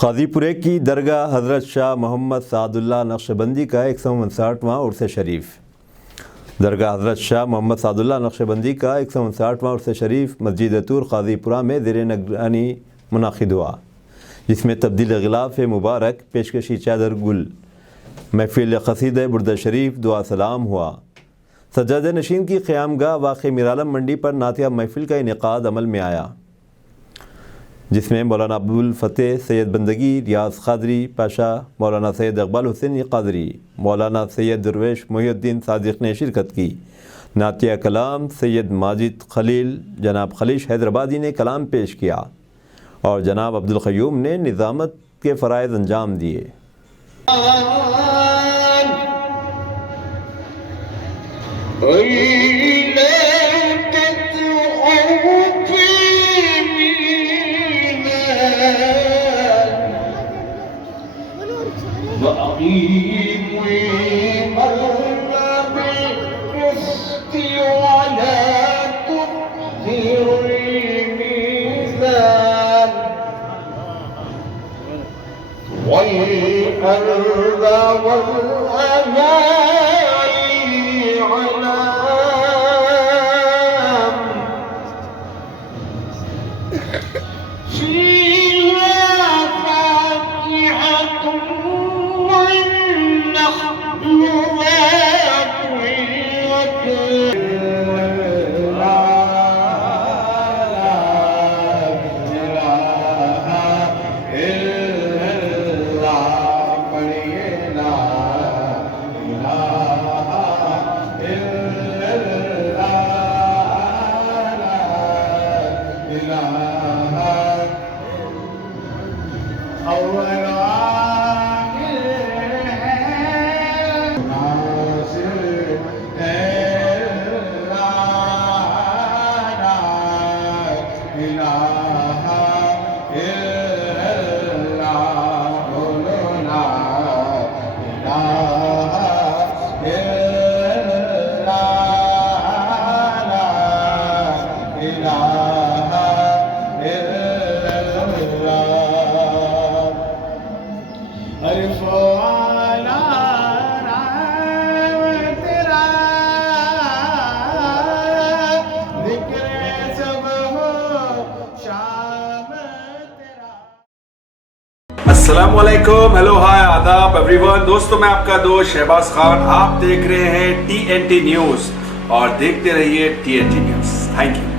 قاضی پورے کی درگاہ حضرت شاہ محمد سعد اللہ نقشبندی کا 159واں عرس شریف۔ درگاہ حضرت شاہ محمد سعد اللہ نقشبندی کا 159واں عرس شریف مسجد طور قاضی پورہ میں زیر نگرانی منعقد ہوا، جس میں تبدیل غلاف مبارک، پیشکشی چادر گل، محفل قصیدہ برد شریف، دعا سلام ہوا۔ سجادہ نشین کی قیام گاہ واقع میرالم منڈی پر نعتیہ محفل کا انعقاد عمل میں آیا، جس میں مولانا ابوالفتح سید بندگی ریاض قادری پاشا، مولانا سید اقبال حسین قادری، مولانا سید درویش محی الدین صادق نے شرکت کی۔ نعتیہ کلام سید ماجد خلیل، جناب خلیش حیدرآبادی نے کلام پیش کیا اور جناب عبدالقیوم نے نظامت کے فرائض انجام دیے۔ السلام علیکم، ہیلو، ہائے، آداب ایوری ون۔ دوستو، میں آپ کا دوست شہباز خان، آپ دیکھ رہے ہیں TNT نیوز اور دیکھتے رہیے TNT نیوز۔ Thank you.